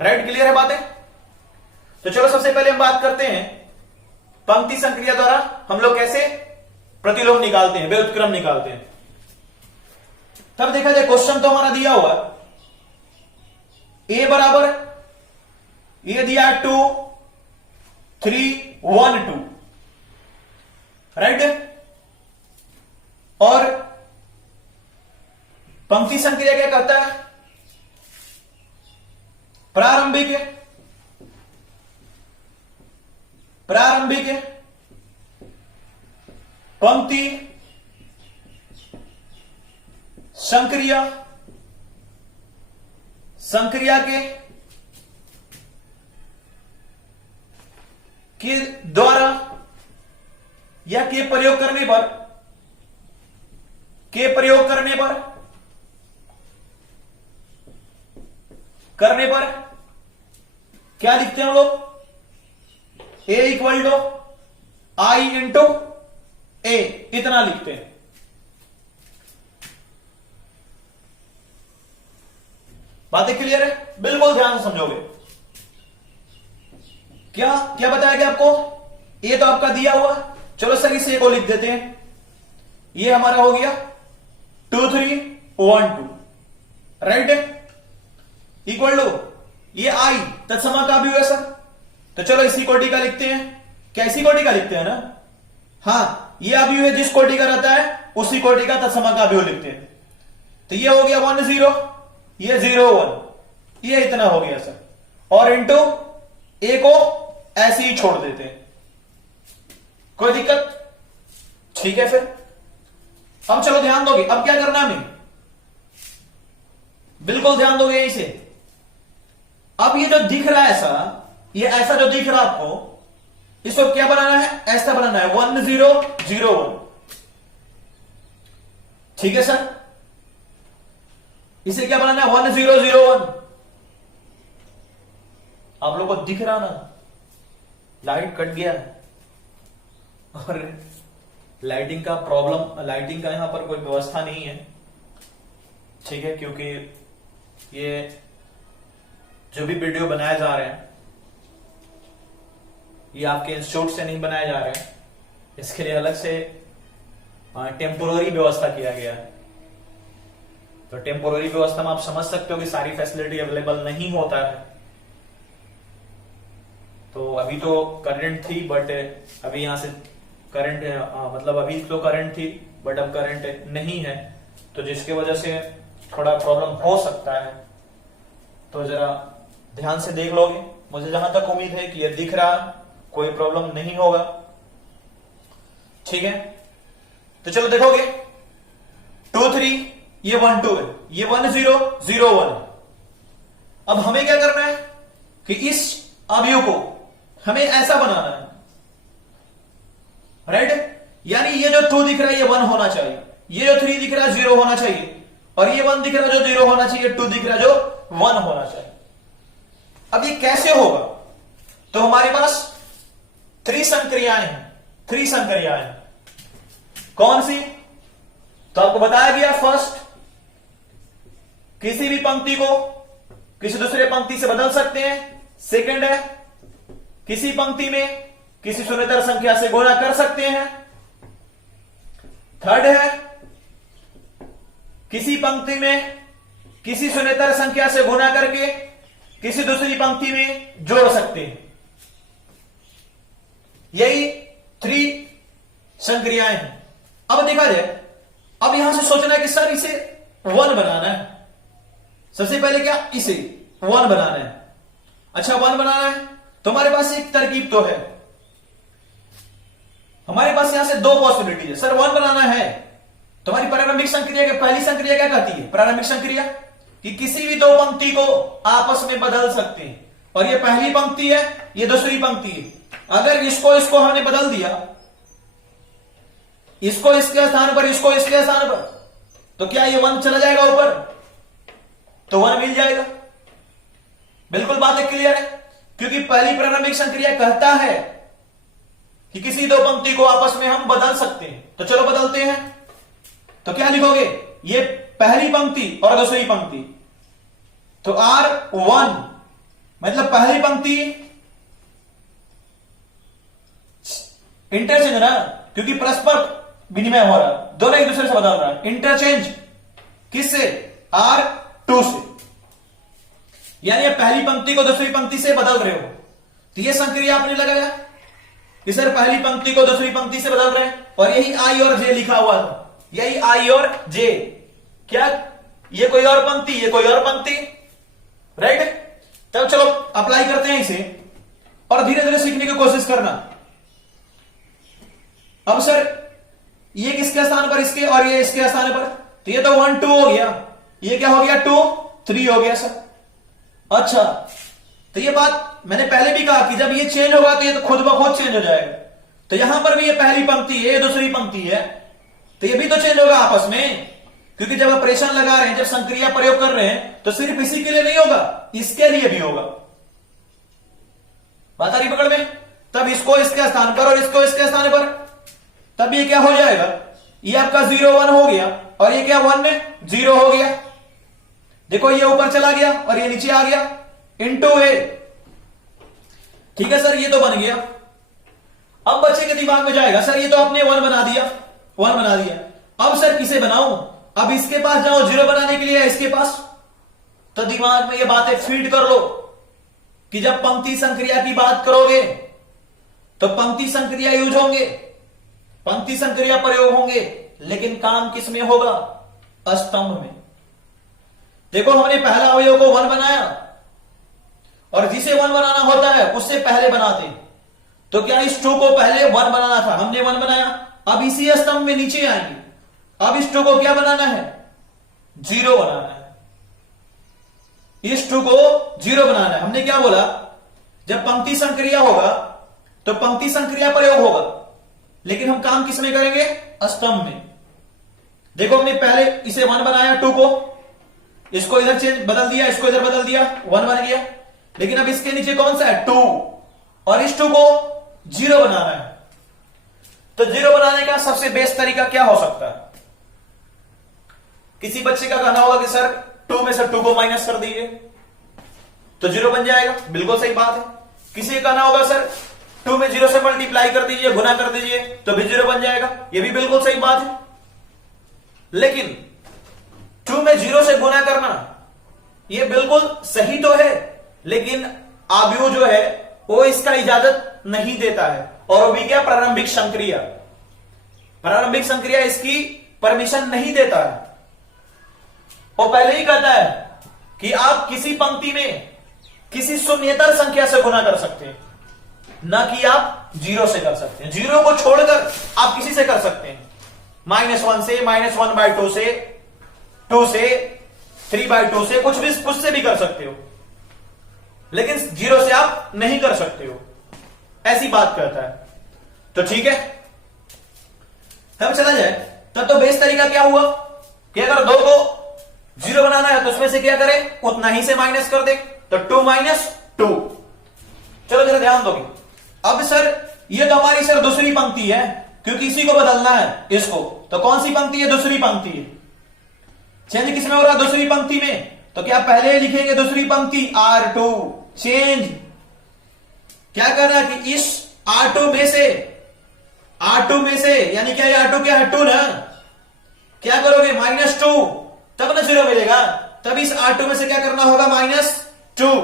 राइट। क्लियर है बातें? तो चलो सबसे पहले हम बात करते हैं पंक्ति संक्रिया द्वारा हम लोग कैसे प्रतिलोम निकालते हैं, व्युत्क्रम निकालते हैं। तब देखा जाए, क्वेश्चन तो हमारा दिया हुआ ए बराबर, ये दिया 2 3 1 2, राइट। और पंक्ति संक्रिया क्या करता है, प्रारंभिक पंक्ति संक्रिया के द्वारा या के प्रयोग करने पर क्या लिखते हैं हम लोग, ए इक्वल टू आई इंटू ए, इतना लिखते हैं। बातें क्लियर है? बिल्कुल ध्यान से समझोगे। क्या क्या बताया गया आपको, ये तो आपका दिया हुआ। चलो सर इसे को लिख देते हैं, ये हमारा हो गया 2 3 1 2, राइट। इक्वल टू ये आई तत्समा का भी हुआ सर, तो चलो इसी कोटि का लिखते हैं। कैसी कोटि का लिखते हैं ना, हाँ ये अभी है जिस कोटि का रहता है उसी कोटि का तत्समा का भी लिखते हैं। तो ये हो गया 1 0, ये 0 1, ये इतना हो गया सर। और इंटू ए को ऐसे ही छोड़ देते हैं, कोई दिक्कत? ठीक है। फिर अब चलो ध्यान दोगे, अब क्या करना है हमें, बिल्कुल ध्यान दोगे यहीं से। अब ये जो दिख रहा है ऐसा, ये ऐसा जो दिख रहा है आपको, इसको क्या बनाना है, ऐसा बनाना है 1 0 0 1, ठीक है सर। इसे क्या बनाना है 1 0 0 1। आप लोगों को दिख रहा ना, लाइट कट गया और लाइटिंग का प्रॉब्लम, लाइटिंग का यहां पर कोई व्यवस्था नहीं है, ठीक है। क्योंकि ये जो भी वीडियो बनाए जा रहे हैं ये आपके इंस्टीट्यूट से नहीं बनाए जा रहे हैं, इसके लिए अलग से टेम्पोररी व्यवस्था किया गया है। तो टेम्पोररी व्यवस्था में आप समझ सकते हो कि सारी फैसिलिटी अवेलेबल नहीं होता है। तो अभी तो करंट थी, बट अभी यहां से करंट मतलब अभी तो करंट थी बट अब करंट नहीं है, तो जिसकी वजह से थोड़ा प्रॉब्लम हो सकता है। तो जरा ध्यान से देख लोगे, मुझे जहां तक उम्मीद है कि ये दिख रहा, कोई प्रॉब्लम नहीं होगा, ठीक है। तो चलो देखोगे 2 3, ये 1 2 है, ये 1 0 0 1। अब हमें क्या करना है कि इस अवयव को हमें ऐसा बनाना है, राइट। यानी ये जो 2 दिख रहा है ये 1 होना चाहिए, ये जो 3 दिख रहा है 0 होना चाहिए, और ये 1 दिख रहा है जो 0 होना चाहिए, 2 दिख रहा है जो 1 होना चाहिए। अब ये कैसे होगा, तो हमारे पास 3 संक्रियाएं हैं, 3 संक्रियाएं हैं। कौन सी, तो आपको बताया गया फर्स्ट, किसी भी पंक्ति को किसी दूसरे पंक्ति से बदल सकते हैं। सेकंड है किसी पंक्ति में किसी शून्येतर संख्या से गुणा कर सकते हैं। थर्ड है किसी पंक्ति में किसी शून्येतर संख्या से गुणा करके किसी दूसरी पंक्ति में जोड़ सकते हैं। यही 3 संक्रियाएं हैं। अब देखा जाए, अब यहां से सोचना है कि सर इसे 1 बनाना है। सबसे पहले क्या, इसे 1 बनाना है। अच्छा 1 बनाना है तो हमारे पास एक तरकीब तो है, हमारे पास यहां से 2 पॉसिबिलिटी है। सर 1 बनाना है तो हमारी प्रारंभिक संक्रिया, पहली संक्रिया क्या कहती है, प्रारंभिक संक्रिया कि किसी भी दो पंक्ति को आपस में बदल सकते हैं। और ये पहली पंक्ति है, ये दूसरी पंक्ति है। अगर इसको हमने बदल दिया, इसको इसके स्थान पर, इसको इसके स्थान पर, तो क्या ये 1 चला जाएगा ऊपर? तो 1 मिल जाएगा। बिल्कुल बात क्लियर है, क्योंकि पहली प्रारंभिक संक्रिया कहता है कि किसी दो पंक्ति को आपस में हम बदल सकते हैं। तो चलो बदलते हैं। तो क्या लिखोगे? ये पहली पंक्ति और दूसरी पंक्ति, तो R1 मतलब पहली पंक्ति इंटरचेंज ना, क्योंकि परस्पर विनिमय हो रहा है, दोनों एक दूसरे से बदल रहा है। इंटरचेंज किससे? R2 से, यानी पहली पंक्ति को दूसरी पंक्ति से बदल रहे हो। तो ये संक्रिया आपने लगाया कि सर पहली पंक्ति को दूसरी पंक्ति से बदल रहे हैं, और यही I और J लिखा हुआ था, यही I और J। क्या ये कोई और पंक्ति, ये कोई और पंक्ति, राइट? तब चलो अप्लाई करते हैं इसे और धीरे धीरे सीखने की कोशिश करना। अब सर ये किसके स्थान पर, इसके, और ये इसके स्थान पर, तो ये तो 1 2 हो गया, ये क्या हो गया? 2 3 हो गया सर। अच्छा, तो ये बात मैंने पहले भी कहा कि जब ये चेंज होगा तो ये तो खुद ब खुद चेंज हो जाएगा। तो यहां पर भी ये पहली पंक्ति है, ये दूसरी पंक्ति है, तो ये भी तो चेंज होगा आपस में, क्योंकि जब ऑपरेशन लगा रहे हैं, जब संक्रिया प्रयोग कर रहे हैं, तो सिर्फ इसी के लिए नहीं होगा, इसके लिए भी होगा। बात आ रही पकड़ में? तब इसको इसके स्थान पर और इसको इसके स्थान पर, तब ये क्या हो जाएगा? ये आपका 0 1 हो गया, और ये क्या 1 में 0 हो गया। देखो ये ऊपर चला गया और ये नीचे आ गया, इंटू ए। ठीक है सर, ये तो बन गया। अब बच्चे के दिमाग में जाएगा, सर ये तो आपने 1 बना दिया, 1 बना दिया, अब सर किसे बनाऊं? अब इसके पास जाओ 0 बनाने के लिए, इसके पास। तो दिमाग में ये बातें फीड कर लो कि जब पंक्ति संक्रिया की बात करोगे तो पंक्ति संक्रिया यूज होंगे, पंक्ति संक्रिया प्रयोग होंगे, लेकिन काम किस में होगा? स्तंभ में। देखो हमने पहला अवयव को 1 बनाया, और जिसे 1 बनाना होता है उससे पहले बनाते। तो क्या इस 2 को पहले 1 बनाना था, हमने 1 बनाया, अब इसी स्तंभ में नीचे आएंगे, अब इस 2 को क्या बनाना है? 0 बनाना है। इस 2 को 0 बनाना है। हमने क्या बोला? जब पंक्ति संक्रिया होगा तो पंक्ति संक्रिया प्रयोग होगा, लेकिन हम काम किस में करेंगे? स्तंभ में। देखो हमने पहले इसे 1 बनाया, 2 को, इसको इधर चेंज बदल दिया, इसको इधर बदल दिया, 1 बन गया। लेकिन अब इसके नीचे कौन सा है? 2, और इस 2 को 0 बनाना है। तो 0 बनाने का सबसे बेस्ट तरीका क्या हो सकता है? किसी बच्चे का कहना होगा कि सर 2 में से 2 को माइनस कर दीजिए तो 0 बन जाएगा, बिल्कुल सही बात है। किसी का कहना होगा सर 2 में 0 से मल्टीप्लाई कर दीजिए, गुना कर दीजिए तो भी 0 बन जाएगा, यह भी बिल्कुल सही बात है। लेकिन 2 में 0 से गुना करना यह बिल्कुल सही तो है, लेकिन आव्यूह जो है वो इसका इजाजत नहीं देता है, और वो भी क्या? प्रारंभिक संक्रिया। प्रारंभिक संक्रिया इसकी परमिशन नहीं देता है। वो पहले ही कहता है कि आप किसी पंक्ति में किसी शून्येतर संख्या से गुना कर सकते हैं, ना कि आप 0 से कर सकते हैं। 0 को छोड़कर आप किसी से कर सकते हैं, -1 से, -1/2 से, 2 से, 3/2 से, कुछ से भी कर सकते हो, लेकिन 0 से आप नहीं कर सकते हो, ऐसी बात कहता है। तो ठीक है, तब चला जाए। तब तो बेस्ट तरीका क्या हुआ कि अगर 2 को 0 बनाना है तो उसमें से क्या करें? उतना ही से माइनस कर दे, तो 2 - 2। चलो जरा ध्यान दोगे। अब सर ये तो हमारी सर दूसरी पंक्ति है, क्योंकि इसी को बदलना है इसको, तो कौन सी पंक्ति है? दूसरी पंक्ति है। चेंज किसमें हो रहा है? दूसरी पंक्ति में। तो क्या पहले लिखेंगे दूसरी पंक्ति R2 चेंज? क्या कर रहा है कि इस R2 में से यानी क्या ये R2 क्या है? 2 ना, क्या करोगे? -2, तब ना 0 मिलेगा, तब इस R2 में से क्या करना होगा? -2।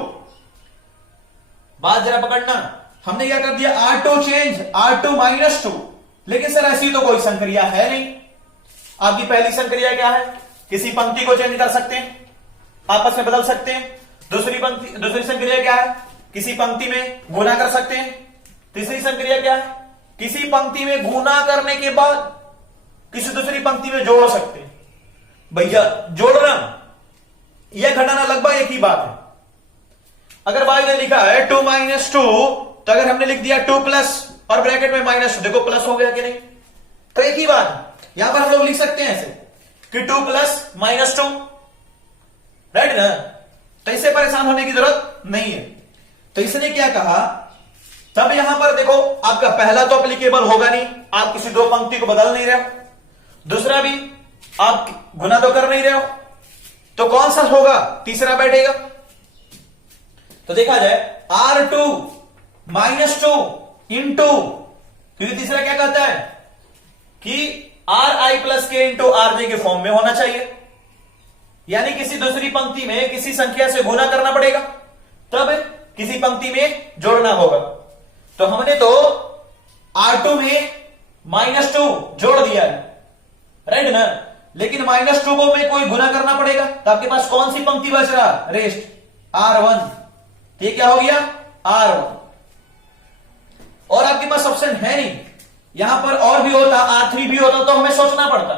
बात जरा पकड़ना, हमने क्या कर दिया? R2 change, R2 -2। लेकिन सर ऐसी तो कोई संक्रिया है नहीं। आपकी पहली संक्रिया क्या है? किसी पंक्ति को चेंज कर सकते हैं, आपस में बदल सकते हैं। दूसरी संक्रिया क्या है? किसी पंक्ति में गुना कर सकते हैं। तीसरी संक्रिया क्या है? किसी पंक्ति में गुना करने के बाद किसी दूसरी पंक्ति में जोड़ सकते हैं। भैया जोड़ना यह घटाना लगभग एक ही बात है। अगर भाई ने लिखा है 2 - 2, तो अगर हमने लिख दिया 2 प्लस और ब्रैकेट में -2, देखो प्लस हो गया कि नहीं, तो एक ही बात है। यहां पर हम लोग लिख सकते हैं ऐसे कि 2 प्लस -2, राइट ना। तो इससे परेशान होने की जरूरत नहीं है। तो इसने क्या कहा, तब यहां पर देखो आपका पहला तो एप्लीकेबल होगा नहीं, आप किसी दो पंक्ति को बदल नहीं रहे हो, दूसरा भी आप गुना तो कर नहीं रहे हो, तो कौन सा होगा, तीसरा बैठेगा। तो देखा जाए R2 - 2 इंटू, क्योंकि तीसरा क्या कहता है कि RI + K इंटू RJ के फॉर्म में होना चाहिए, यानी किसी दूसरी पंक्ति में किसी संख्या से गुना करना पड़ेगा, तब किसी पंक्ति में जोड़ना होगा। तो हमने तो R2 में -2 जोड़ दिया है, राइट ना, लेकिन -2 को में कोई गुना करना पड़ेगा, तो आपके पास कौन सी पंक्ति बच रहा, रेस्ट R1, तो ये क्या हो गया R1। और आपके पास ऑप्शन है नहीं, यहां पर और भी होता, R3 भी होता, तो हमें सोचना पड़ता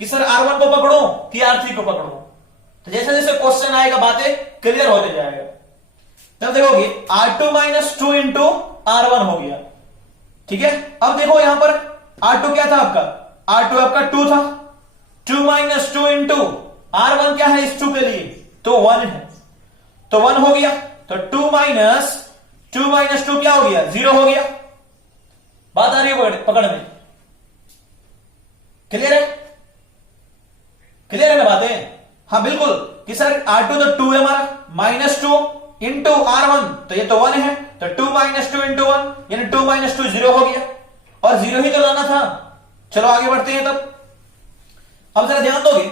कि सर R1 को पकड़ो कि R3 को पकड़ो। तो जैसे जैसे क्वेश्चन आएगा बातें क्लियर होते जाएगा। तब देखोगे R2 - 2 इंटू R1 हो गया, ठीक है। अब देखो यहां पर R2 क्या था आपका, R2 आपका 2 था, 2 - 2 इंटू R1 क्या है इस 2 के लिए, तो 1 है, तो 1 हो गया। तो 2 - 2 क्या हो गया, 0 हो गया। बात आ रही है पकड़ में, क्लियर है, क्लियर है ना बातें। हाँ बिल्कुल, कि सर R2 तो 2 है हमारा, -2 इंटू R1, तो ये तो 1 है, तो 2 - 2 इंटू 1 यानी 2 - 2 0 हो गया, और 0 ही तो लाना था। चलो आगे बढ़ते हैं। तब अब जरा ध्यान दोगे,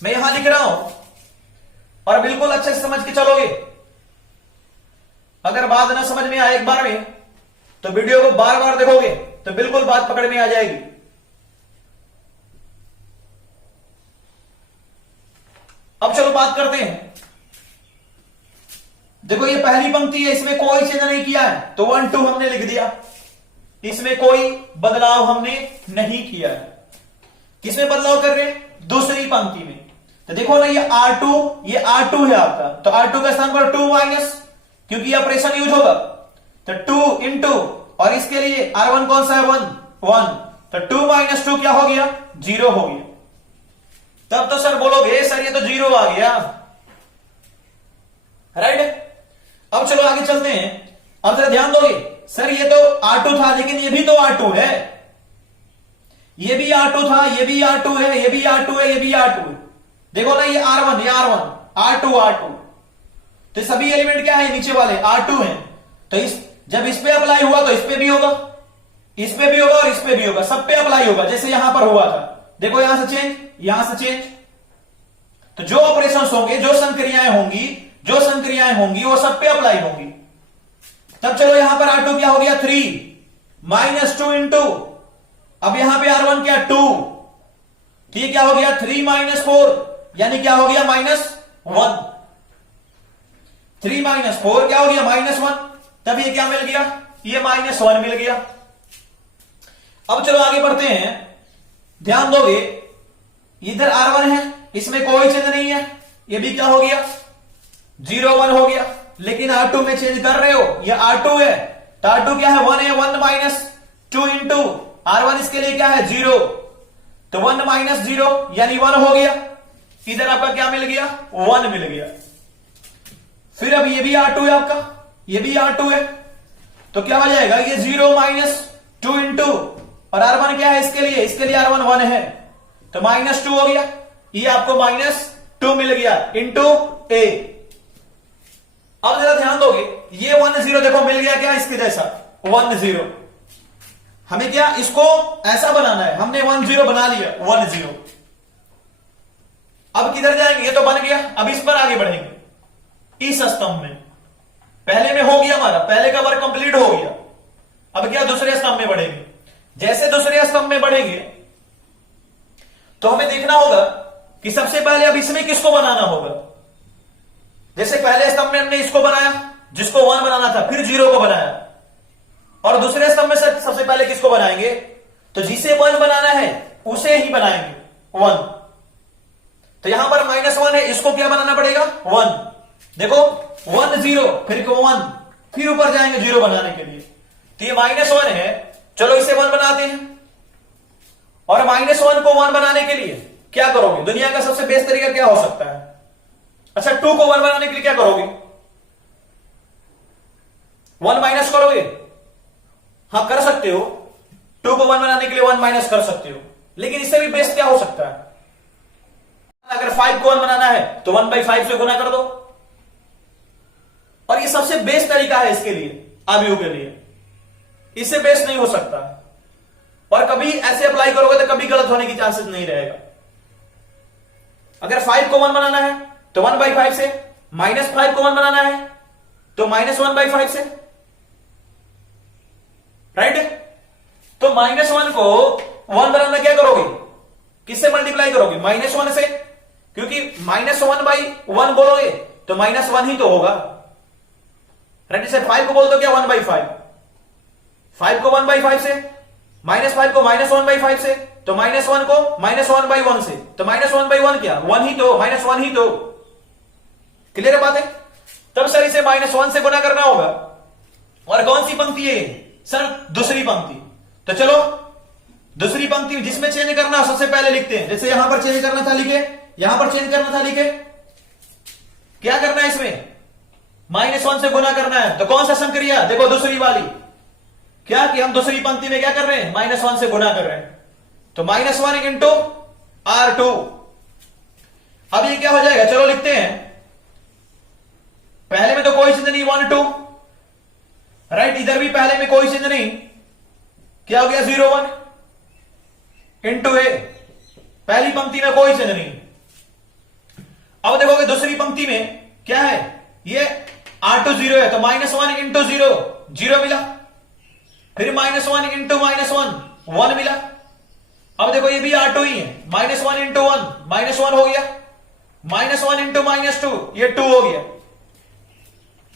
मैं यहां लिख रहा हूं और बिल्कुल अच्छे से समझ के चलोगे। अगर बात ना समझ में आए एक बार में, तो वीडियो को बार बार देखोगे तो बिल्कुल बात पकड़ में आ जाएगी। अब चलो बात करते हैं। देखो ये पहली पंक्ति है, इसमें कोई चेंज नहीं किया है, तो 1 2 हमने लिख दिया, इसमें कोई बदलाव हमने नहीं किया है। किसमें बदलाव कर रहे हैं, दूसरी पंक्ति में। तो देखो ना ये R2 है आपका, तो R2 का स्थान पर 2 माइनस, क्योंकि ऑपरेशन यूज होगा, तो 2 इंटू, और इसके लिए R1 कौन सा है, 1, तो 2 - 2 क्या हो गया, 0 हो गया। तब तो सर बोलोगे सर ये तो 0 आ गया, राइट। अब चलो आगे चलते हैं। अब जरा ध्यान दोगे, सर ये तो R2 था, लेकिन ये भी तो R2 है, ये भी R2 था, ये भी R2 है, ये भी R2 है, ये भी R2 है। देखो ना ये R1, ये R1, R2, तो सभी एलिमेंट क्या है, नीचे वाले R2 हैं। तो जब इस पे अप्लाई हुआ तो इस पे भी होगा, इस पे भी होगा और इस पे भी होगा, सब पे अप्लाई होगा, जैसे यहां पर हुआ था। देखो यहां से चेंज, यहां से चेंज, तो जो ऑपरेशंस होंगे, जो संक्रियाएं होंगी वो सब पे अप्लाई होंगी। तब चलो यहां पर R2 क्या हो गया, 3 - 2 इंटू, अब यहां पे R1 क्या, 2, तो ये क्या हो गया 3 - 4, यानी क्या हो गया -1, 3 - 4 क्या हो गया -1, तब ये क्या मिल गया, ये -1 मिल गया। अब चलो आगे बढ़ते हैं। ध्यान दोगे इधर R1 है, इसमें कोई चेंज नहीं है, ये भी क्या हो गया 0 1 हो गया। लेकिन R2 में चेंज कर रहे हो, ये R2 है, तो R2 क्या है 1 है, 1 - 2 इंटू R1 इसके लिए क्या है 0, तो 1 - 0 यानी 1 हो गया। इधर आपका क्या मिल गया, 1 मिल गया। फिर अब ये भी R2 है आपका, ये भी R2 है, तो क्या हो जाएगा, ये 0 - 2 इंटू, और R1 क्या है इसके लिए R1 1 है, तो -2 हो गया। ये आपको -2 मिल गया इंटू A। अब जरा ध्यान दोगे, ये 1 0 देखो मिल गया क्या इसके जैसा, 1 0। हमें क्या इसको ऐसा बनाना है, हमने 1 0 बना लिया, 1 0। अब किधर जाएंगे, ये तो बन गया, अब इस पर आगे बढ़ेंगे। इस स्तंभ में पहले में हो गया हमारा, पहले का वर्क कंप्लीट हो गया। अब क्या दूसरे स्तंभ में बढ़ेंगे। जैसे दूसरे स्तंभ में बढ़ेंगे तो हमें देखना होगा कि सबसे पहले अब इसमें किसको बनाना होगा। जैसे पहले स्तंभ में हमने इसको बनाया, जिसको 1 बनाना था, फिर 0 को बनाया, और दूसरे स्तंभ में सबसे पहले किसको बनाएंगे, तो जिसे 1 बनाना है उसे ही बनाएंगे 1। तो यहां पर -1 है, इसको क्या बनाना पड़ेगा 1। देखो 1 0 फिर 1 फिर ऊपर जाएंगे 0 बनाने के लिए। तो ये -1 है, चलो इसे 1 बनाते हैं। और -1 को 1 बनाने के लिए क्या करोगे? दुनिया का सबसे बेस्ट तरीका क्या हो सकता है? अच्छा 2 को 1 बनाने के लिए क्या करोगे? 1 माइनस करोगे? हाँ कर सकते हो, 2 को 1 बनाने के लिए 1 माइनस कर सकते हो, लेकिन इससे भी बेस्ट क्या हो सकता है? अगर 5 को 1 बनाना है तो 1/5 से गुना कर दो। और ये सबसे बेस्ट तरीका है इसके लिए, अवयव के लिए, इससे बेस्ट नहीं हो सकता। और कभी ऐसे अप्लाई करोगे तो कभी गलत होने की चांसेस नहीं रहेगा। अगर 5 को 1 बनाना है तो 1/5 से, -5 को 1 बनाना है तो -1/5 से, राइट? तो -1 को 1 बनाना क्या करोगे? किससे मल्टीप्लाई करोगे? -1 से, क्योंकि -1/1 बोलोगे तो -1 ही तो होगा, राइट? इसे 5 को बोल दो क्या 1/5, 5 को 1/5 से, -5 को -1/5 से, तो -1 को -1/1 से, तो -1/1 क्या 1 ही तो, -1 ही तो। क्लियर बात है? तब सर इसे -1 से गुना करना होगा। और कौन सी पंक्ति है सर? दूसरी पंक्ति। तो चलो दूसरी पंक्ति जिसमें चेंज करना हो सबसे पहले लिखते हैं। जैसे यहां पर चेंज करना था लिखे, यहां पर चेंज करना था लिखे, क्या करना है इसमें? -1 से गुना करना है। तो कौन सा संक्रिया? देखो दूसरी वाली, क्या कि हम दूसरी पंक्ति में क्या कर रहे हैं? -1 से गुना कर रहे हैं। तो -1 इंटू R2। अब ये क्या हो जाएगा? चलो लिखते हैं। पहले में तो कोई चीज नहीं, 1 2, राइट? इधर भी पहले में कोई चीज नहीं, क्या हो गया 0 1 इंटू ए। पहली पंक्ति में कोई चीज नहीं। अब देखोगे दूसरी पंक्ति में क्या है? ये R2 0 है, तो -1 इंटू 0 0 मिला, फिर -1 इंटू -1 1 मिला। अब देखो ये भी R2 ही है, -1 इंटू 1 -1 हो गया, -1 इंटू -2 ये 2 हो गया।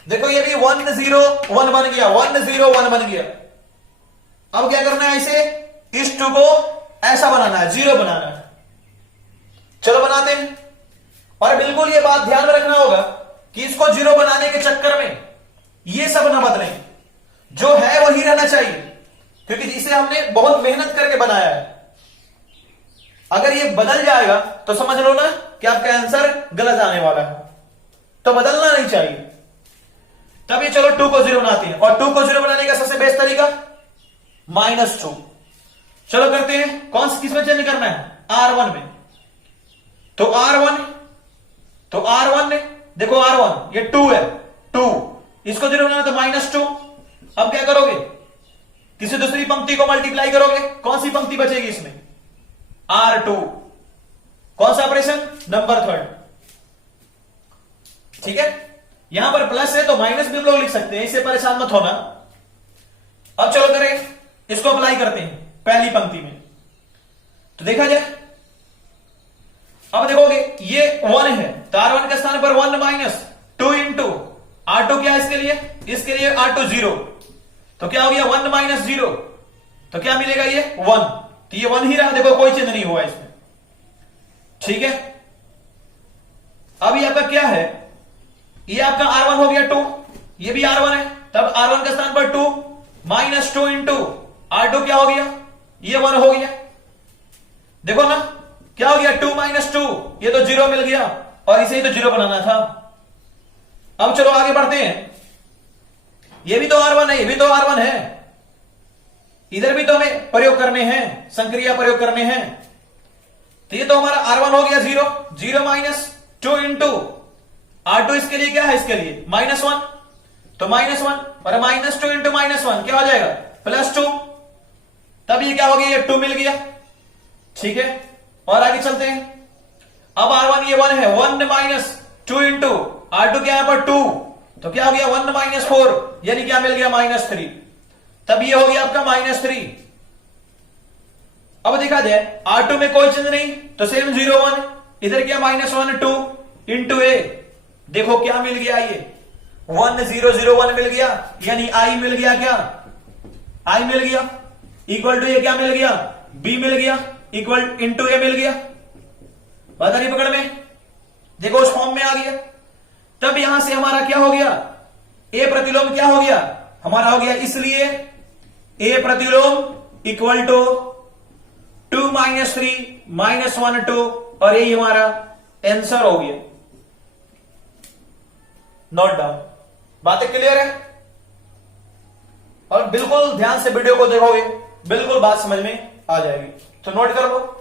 देखो ये भी 1 0 1 बन गया, 1 0 1 बन गया। अब क्या करना है? इसे इस 2 को ऐसा बनाना है, 0 बनाना है। चलो बनाते हैं। और बिल्कुल ये बात ध्यान में रखना होगा कि इसको 0 बनाने के चक्कर में ये सब ना बदलें, जो है वही रहना चाहिए, क्योंकि इसे हमने बहुत मेहनत करके बनाया है। अगर ये बदल जाएगा तो समझ लो ना कि आपका आंसर गलत आने वाला है, तो बदलना नहीं चाहिए। तब ये चलो 2 को 0 बनाते हैं। और 2 को 0 बनाने का सबसे बेस्ट तरीका -2। चलो करते हैं। कौन सी किसमें चेंज करना है? R1 में। तो R1 देखो R1 ये 2 है, 2 इसको 0 बनाना तो -2। अब क्या करोगे? किसी दूसरी पंक्ति को मल्टीप्लाई करोगे। कौन सी पंक्ति बचेगी इसमें? R2। कौन सा ऑपरेशन? नंबर 3। ठीक है, यहां पर प्लस है तो माइनस भी हम लोग लिख सकते हैं, इससे परेशान मत होना। अब चलो करें, इसको अप्लाई करते हैं पहली पंक्ति में। तो देखा जाए, अब देखोगे ये 1 है, तो R1 के स्थान पर 1 - 2 इंटू R2 क्या है इसके लिए R2 0, तो क्या हो गया 1 - 0, तो क्या मिलेगा? ये 1। तो ये 1 ही रहा, देखो कोई चेंज नहीं हुआ इसमें। ठीक है, अब ये आपका क्या है? ये आपका R1 हो गया 2, ये भी R1 है, तब R1 के स्थान पर 2 - 2 इंटू R2 क्या हो गया? ये 1 हो गया। देखो ना क्या हो गया? 2 - 2 ये तो 0 मिल गया, और इसे ही तो 0 बनाना था। अब चलो आगे बढ़ते हैं। ये भी तो R1 है, ये भी तो R1 है, इधर भी तो हमें प्रयोग करने हैं, संक्रिया प्रयोग करने हैं। तो ये तो हमारा R1 हो गया 0 0 - 2 इंटू R2 इसके लिए क्या है? इसके लिए -1, तो -1 और -2 इंटू -1 क्या हो जाएगा? +2। तब ये क्या हो गया? ये 2 मिल गया। ठीक है, और आगे चलते हैं। अब R1 ये 1 है, 1 - 2 इंटू R2 क्या है पर 2, तो क्या हो गया 1 - 4, यानी क्या मिल गया -3। तब ये हो गया आपका -3। अब देखा जाए R2 में कोई चेंज नहीं, तो सेम 0 1, इधर क्या -1 2 इंटू ए। देखो क्या मिल गया? ये 1 0 0 1 मिल गया, यानी I मिल गया। क्या I मिल गया? इक्वल टू ये क्या मिल गया? B मिल गया, इक्वल इंटू ए मिल गया। बात आ रही पकड़ में? देखो उस फॉर्म में आ गया। तब यहां से हमारा क्या हो गया, ए प्रतिलोम क्या हो गया हमारा, हो गया इसलिए ए प्रतिलोम इक्वल टू 2 - 3 - 1 2, और यही हमारा आंसर हो गया। Note down. बातें क्लियर है? और बिल्कुल ध्यान से वीडियो को देखोगे, बिल्कुल बात समझ में आ जाएगी। तो नोट कर लो।